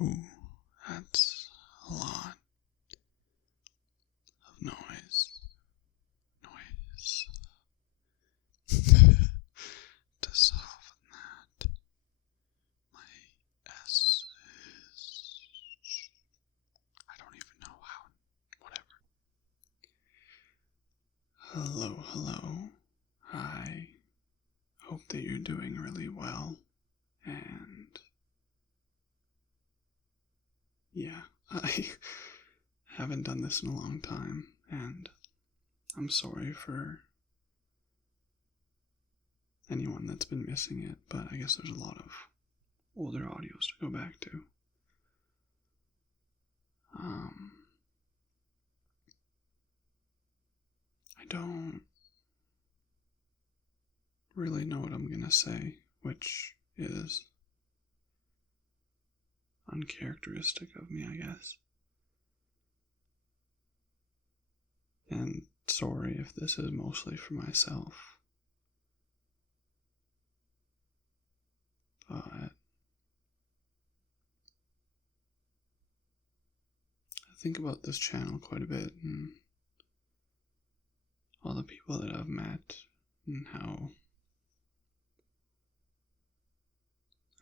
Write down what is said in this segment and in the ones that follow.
Ooh, that's a lot of noise. To soften that, my S is... I don't even know how. Whatever. Hello. I hope that you're doing really well. And... yeah, I haven't done this in a long time. And I'm sorry for anyone that's been missing it, but I guess there's a lot of older audios to go back to. I don't really know what I'm gonna say, which is uncharacteristic of me, I guess. And sorry if this is mostly for myself. But I think about this channel quite a bit and all the people that I've met and how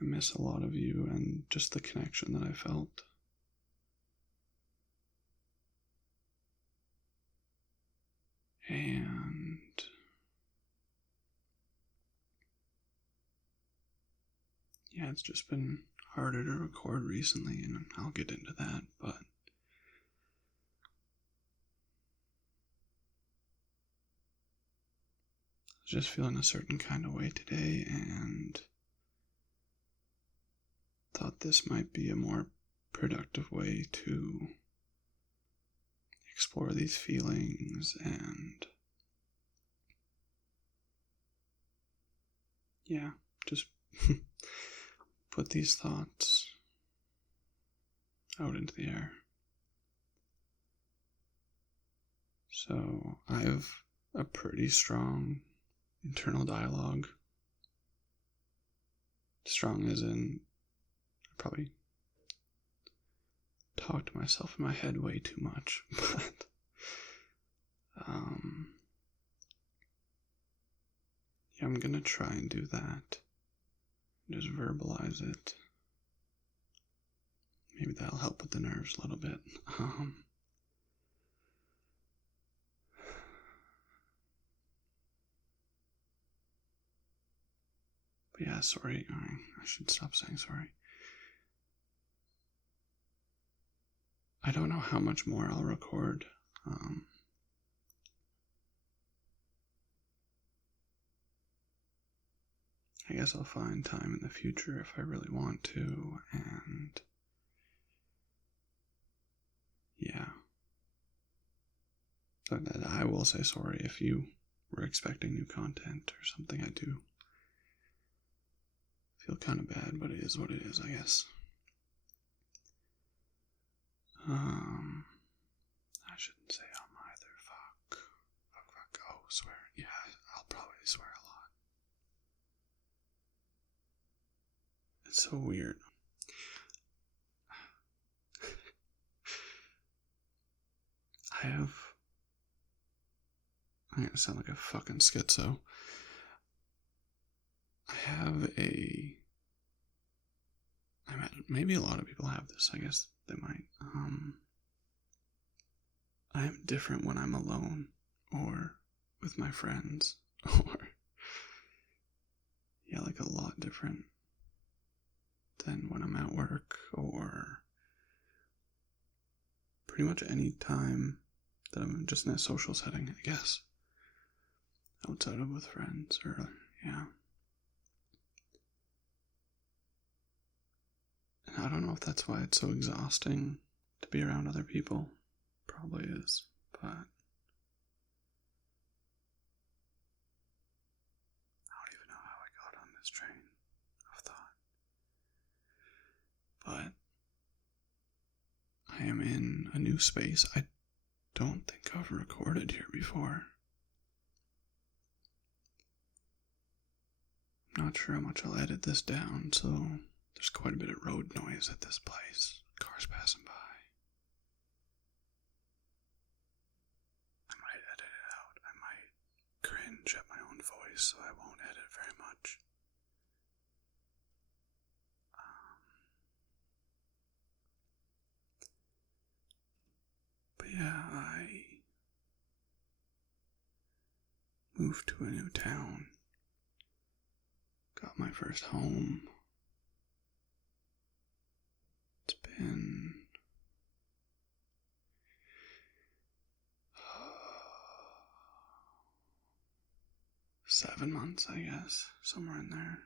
I miss a lot of you and just the connection that I felt. And yeah, it's just been harder to record recently, and I'll get into that, but I was just feeling a certain kind of way today and thought this might be a more productive way to explore these feelings and yeah, just put these thoughts out into the air. So I have a pretty strong internal dialogue. Strong as in I probably talk to myself in my head way too much, but yeah, I'm gonna try and do that. Just verbalize it. Maybe that'll help with the nerves a little bit. But yeah, sorry. I should stop saying sorry. I don't know how much more I'll record. I guess I'll find time in the future if I really want to, and yeah. But I will say sorry if you were expecting new content or something. I do feel kind of bad, but it is what it is, I guess. I shouldn't say either. Fuck. Oh, swear. Yeah, I'll probably swear a lot. It's so weird. I'm gonna sound like a fucking schizo. Maybe a lot of people have this, I guess they might. I'm different when I'm alone or with my friends, or yeah, like a lot different than when I'm at work or pretty much any time that I'm just in a social setting, I guess. Outside of with friends or, yeah. And I don't know if that's why it's so exhausting to be around other people. Probably is, but I don't even know how I got on this train of thought. But I am in a new space. I don't think I've recorded here before. I'm not sure how much I'll edit this down, so There's quite a bit of road noise at this place. Cars passing by. I might edit it out. I might cringe at my own voice, so I won't edit very much. But yeah, I moved to a new town. Got my first home. It's been 7 months, I guess, somewhere in there,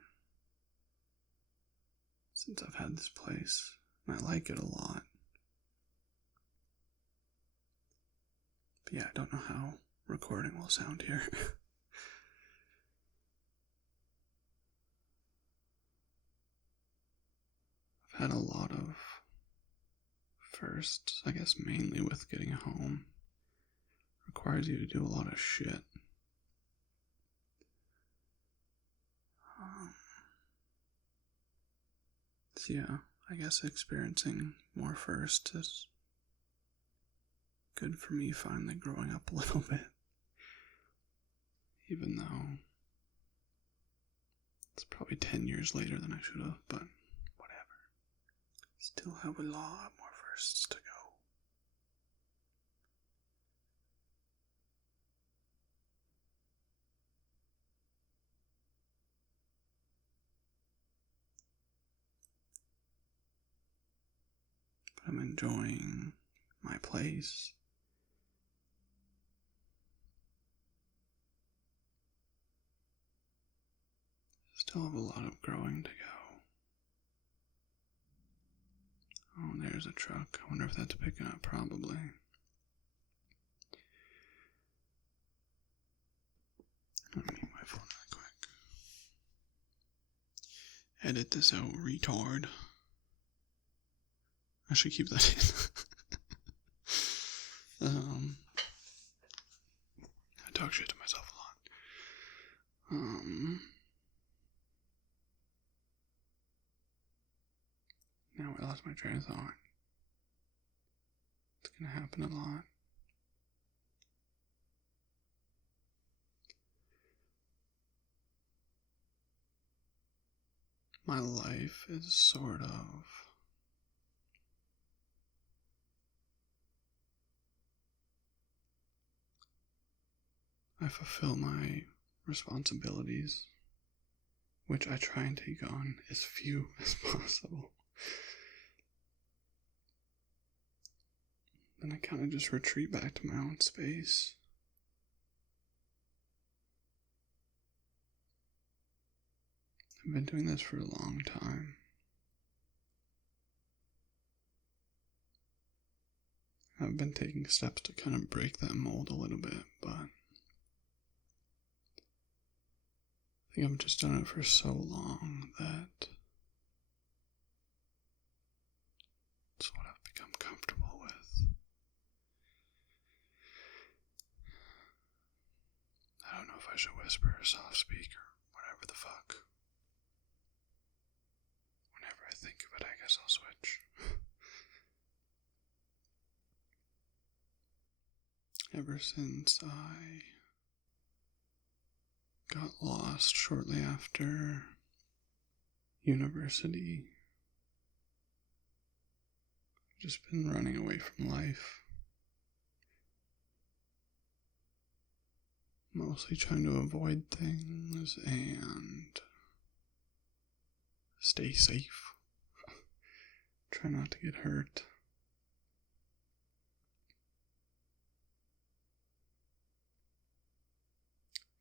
since I've had this place, and I like it a lot. But yeah, I don't know how recording will sound here. I've had a lot of firsts, I guess mainly with getting a home. Requires you to do a lot of shit. So yeah, I guess experiencing more first is good for me finally growing up a little bit. Even though it's probably 10 years later than I should have, but whatever. Still have a lot more firsts to go. But I'm enjoying my place. Still have a lot of growing to go. Oh, there's a truck. I wonder if that's picking up. Probably. Let me mute my phone really quick. Edit this out, retard. I should keep that in. I talk shit to myself a lot. Now I lost my train of thought. It's gonna happen a lot. My life is sort of I fulfill my responsibilities, which I try and take on as few as possible. Then I kind of just retreat back to my own space. I've been doing this for a long time. I've been taking steps to kind of break that mold a little bit, but I think I've just done it for so long that it's what I've become comfortable with. I don't know if I should whisper or soft speak or whatever the fuck. Whenever I think of it, I guess I'll switch. Ever since I got lost shortly after university, I've just been running away from life. Mostly trying to avoid things and stay safe. Try not to get hurt.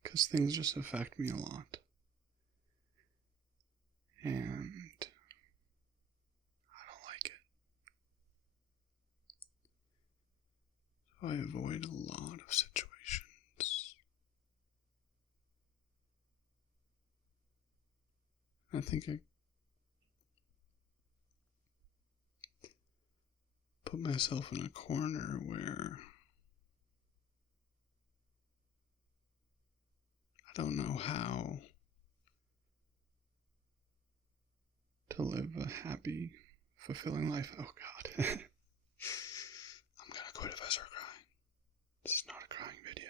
Because things just affect me a lot. And I don't like it. So I avoid a lot of situations. I think I put myself in a corner where I don't know how to to live a happy, fulfilling life. Oh God. I'm gonna quit if I start crying. This is not a crying video.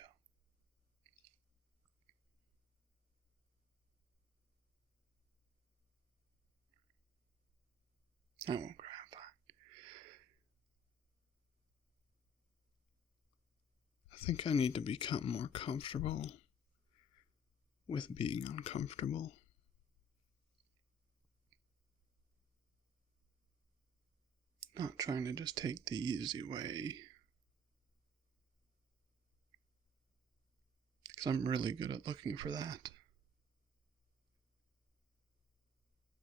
I won't cry, I'm fine. I think I need to become more comfortable with being uncomfortable. Not trying to just take the easy way. Because I'm really good at looking for that.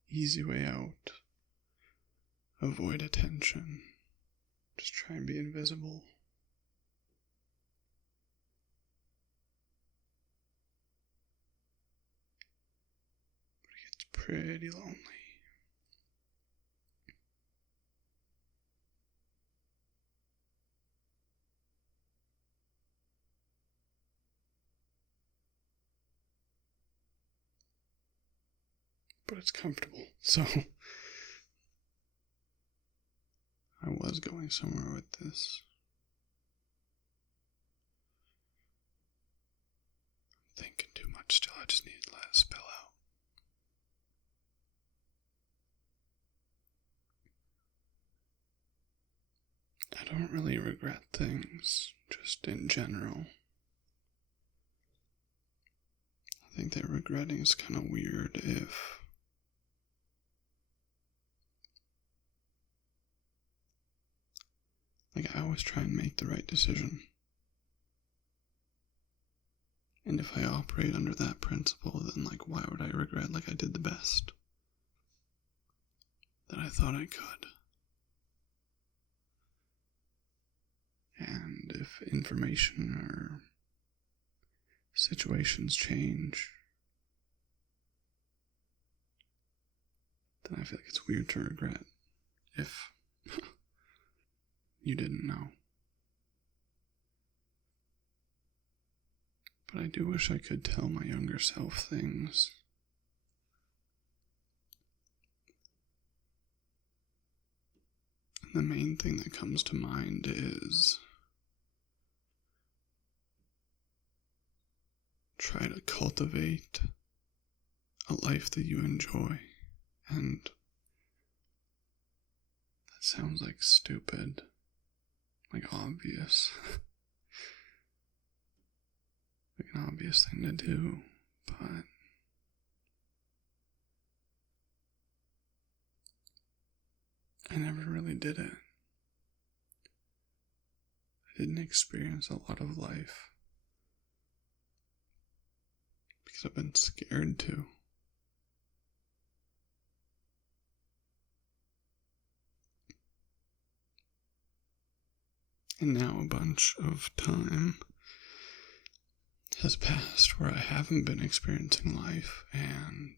Easy way out. Avoid attention. Just try and be invisible. But it gets pretty lonely. But it's comfortable, so I was going somewhere with this. I'm thinking too much still, I just need to let it spill out. I don't really regret things, just in general. I think that regretting is kind of weird if I always try and make the right decision. And if I operate under that principle, then why would I regret I did the best that I thought I could? And if information or situations change, then I feel like it's weird to regret if you didn't know. But I do wish I could tell my younger self things. And the main thing that comes to mind is try to cultivate a life that you enjoy. And that sounds stupid, obvious. An obvious thing to do, but I never really did it. I didn't experience a lot of life because I've been scared to. And now a bunch of time has passed where I haven't been experiencing life, and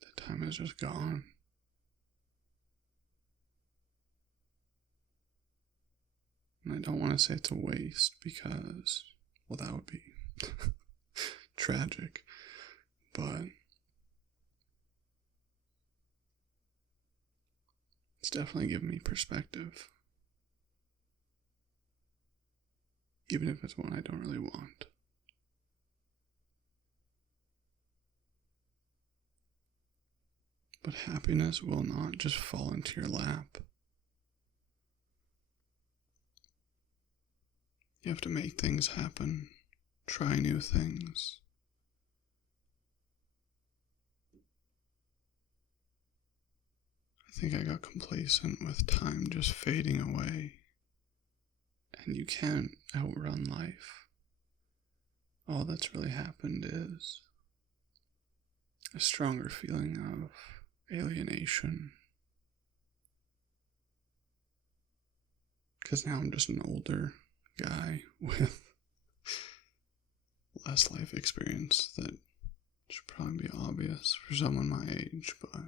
the time is just gone. And I don't want to say it's a waste because, well, that would be tragic, but it's definitely given me perspective. Even if it's one I don't really want. But happiness will not just fall into your lap. You have to make things happen, try new things. I think I got complacent with time just fading away. And you can't outrun life. All that's really happened is a stronger feeling of alienation. Because now I'm just an older guy with less life experience that should probably be obvious for someone my age, but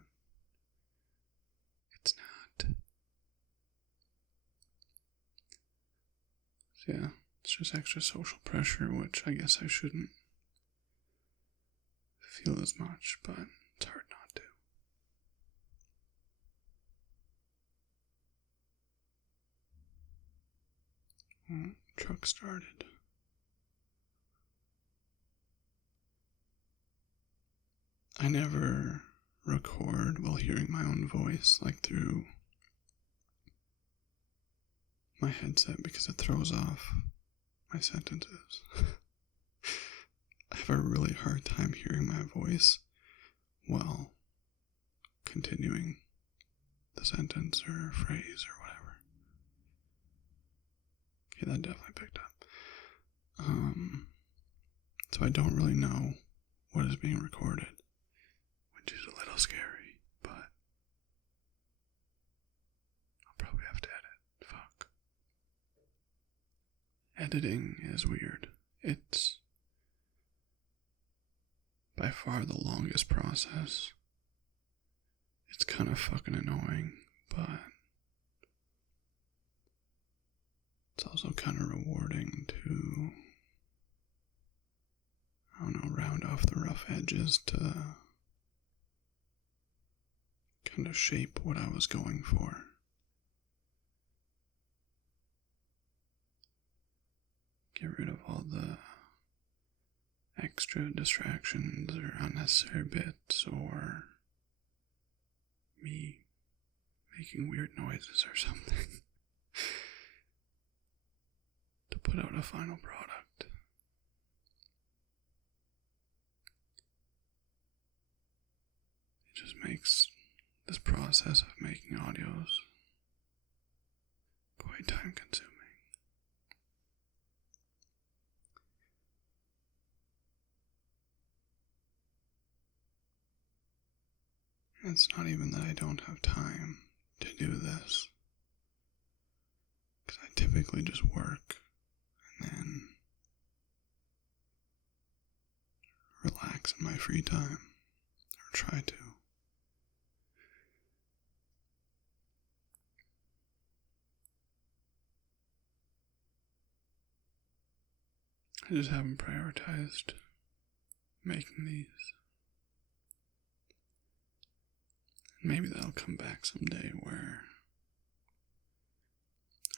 it's not. Yeah, it's just extra social pressure, which I guess I shouldn't feel as much, but it's hard not to. Truck started. I never record while hearing my own voice, like through my headset, because it throws off my sentences. I have a really hard time hearing my voice while continuing the sentence or phrase or whatever. Okay, that definitely picked up. So I don't really know what is being recorded, which is a little scary, but I'll probably have to edit. Fuck. Editing is weird. It's by far the longest process. It's kind of fucking annoying, but it's also kind of rewarding to, I don't know, round off the rough edges to kind of shape what I was going for. Get rid of all the extra distractions or unnecessary bits or me making weird noises or something to put out a final product. It just makes this process of making audios quite time consuming. It's not even that I don't have time to do this, because I typically just work and then relax in my free time, or try to. I just haven't prioritized making these. Maybe that'll come back someday where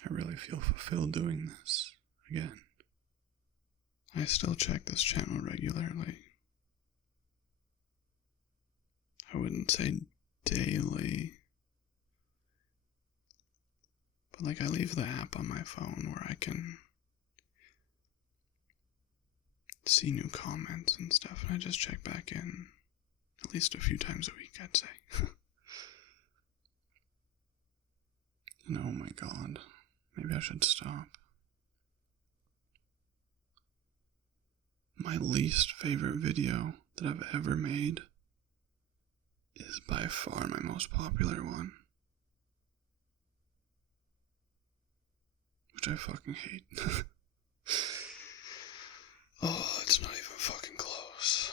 I really feel fulfilled doing this again. I still check this channel regularly. I wouldn't say daily, but like I leave the app on my phone where I can see new comments and stuff, and I just check back in at least a few times a week, I'd say. And oh my god, maybe I should stop. My least favorite video that I've ever made is by far my most popular one, which I fucking hate. Oh, it's not even fucking close.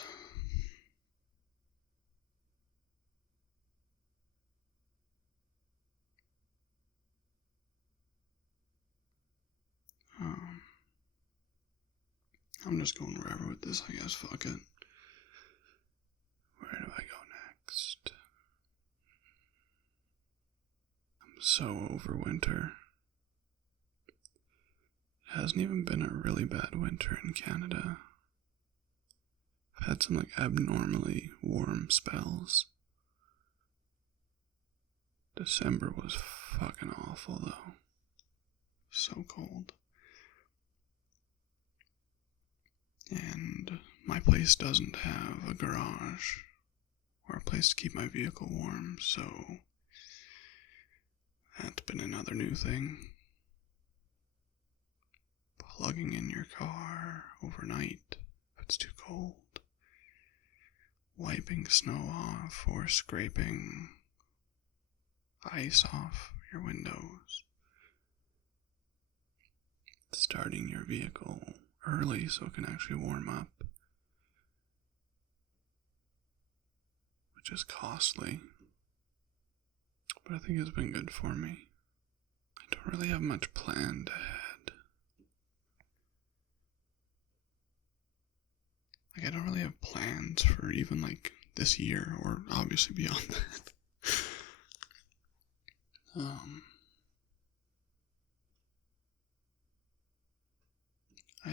I'm just going wherever with this, I guess. Fuck it. Where do I go next? I'm so over winter. It hasn't even been a really bad winter in Canada. I've had some like abnormally warm spells. December was fucking awful though. So cold. And my place doesn't have a garage or a place to keep my vehicle warm, so that's been another new thing. Plugging in your car overnight if it's too cold. Wiping snow off or scraping ice off your windows. Starting your vehicle early so it can actually warm up, which is costly, but I think it's been good for me. I don't really have much planned ahead. Like, I don't really have plans for even like this year or obviously beyond that.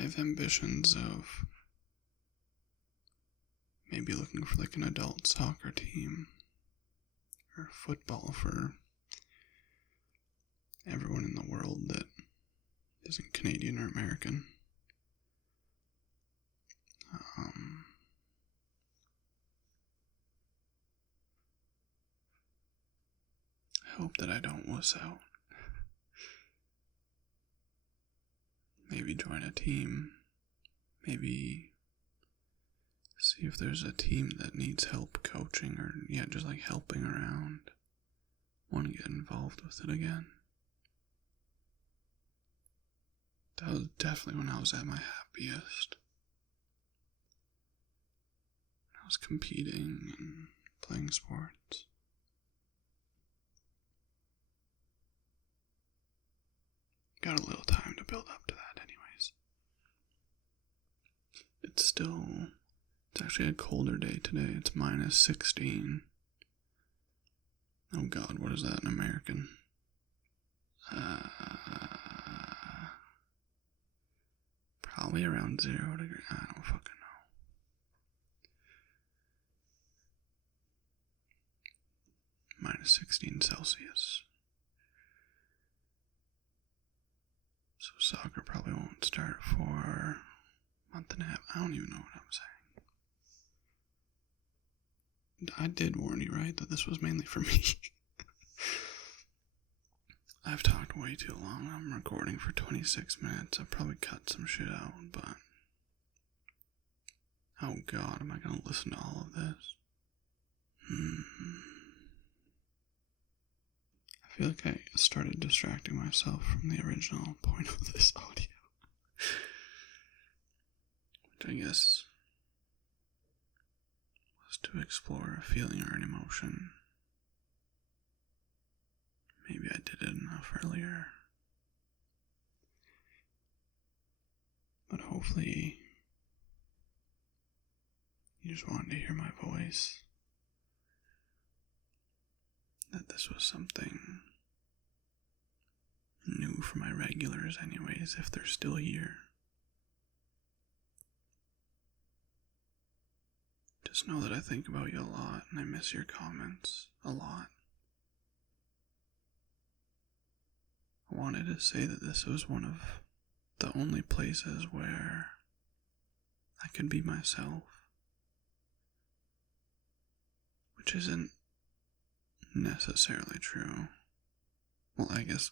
have ambitions of maybe looking for like an adult soccer team or football for everyone in the world that isn't Canadian or American. I hope that I don't wuss out. Maybe join a team. Maybe see if there's a team that needs help coaching or, just like helping around. Want to get involved with it again. That was definitely when I was at my happiest. I was competing and playing sports. Got a little time to build up to that anyways. It's actually a colder day today. It's minus 16. Oh God, what is that in American? Probably around 0 degrees. I don't fucking know. Minus 16 Celsius. So soccer probably won't start for a month and a half. I don't even know what I'm saying. I did warn you, right, that this was mainly for me. I've talked way too long. I'm recording for 26 minutes. I'll probably cut some shit out, but... Oh God, am I going to listen to all of this? I feel like I started distracting myself from the original point of this audio. Which I guess was to explore a feeling or an emotion. Maybe I did it enough earlier. But hopefully you just wanted to hear my voice. That this was something new for my regulars anyways, if they're still here. Just know that I think about you a lot and I miss your comments a lot. I wanted to say that this was one of the only places where I could be myself, which isn't necessarily true. Well, I guess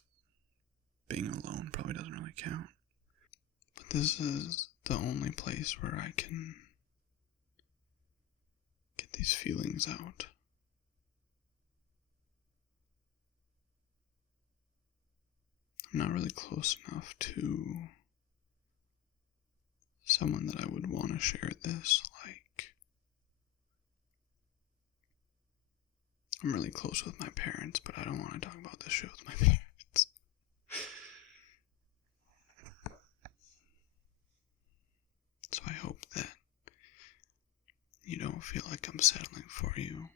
being alone probably doesn't really count. But this is the only place where I can get these feelings out. I'm not really close enough to someone that I would want to share this, like, I'm really close with my parents, but I don't want to talk about this shit with my parents. So I hope that you don't feel like I'm settling for you.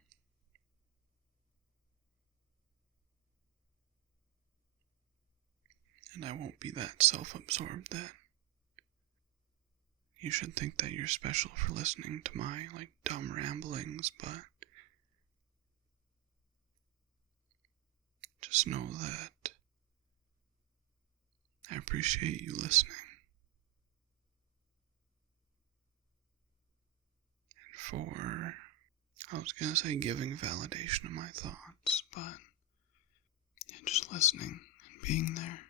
And I won't be that self-absorbed that you should think that you're special for listening to my, dumb ramblings, but just know that I appreciate you listening. And I was gonna say giving validation of my thoughts, but just listening and being there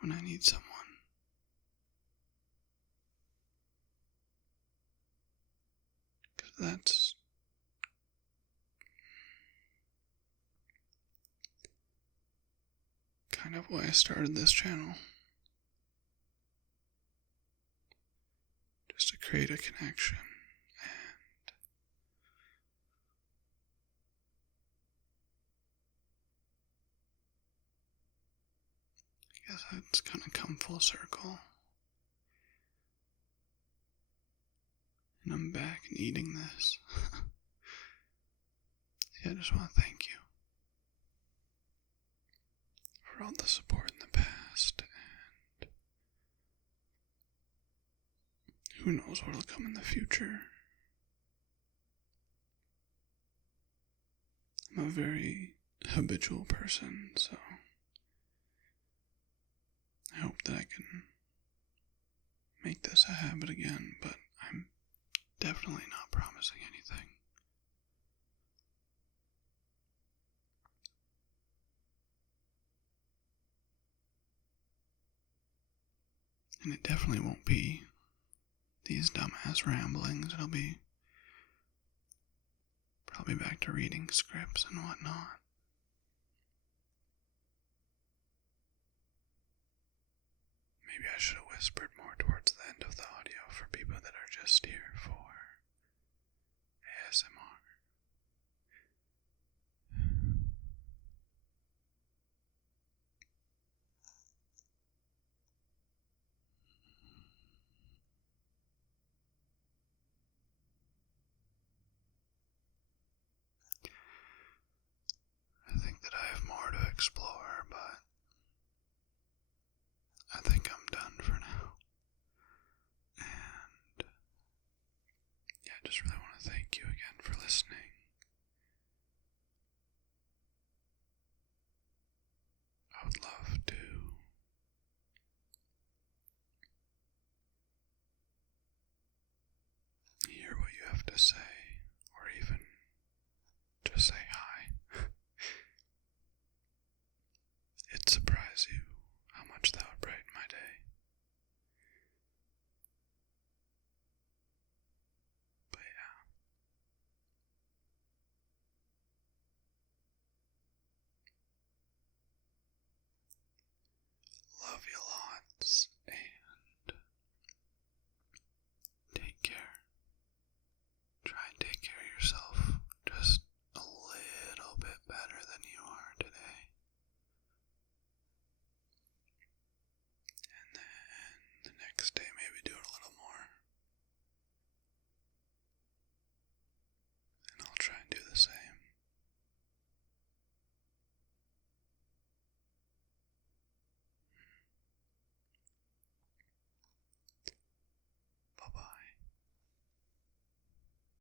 when I need someone. Because that's kind of why I started this channel. Just to create a connection, and I guess that's kind of come full circle. And I'm back and eating this. I just want to thank you for all the support in the past. who knows what'll come in the future. I'm a very habitual person, so I hope that I can make this a habit again, but I'm definitely not promising anything. And it definitely won't be these dumbass ramblings. It'll be probably back to reading scripts and whatnot. Maybe I should have whispered more towards the end of the audio for people that are just here for ASMR. I think that I have more to explore, but I think I'm done for now. And yeah, I just really want to thank you again for listening. I would love to hear what you have to say.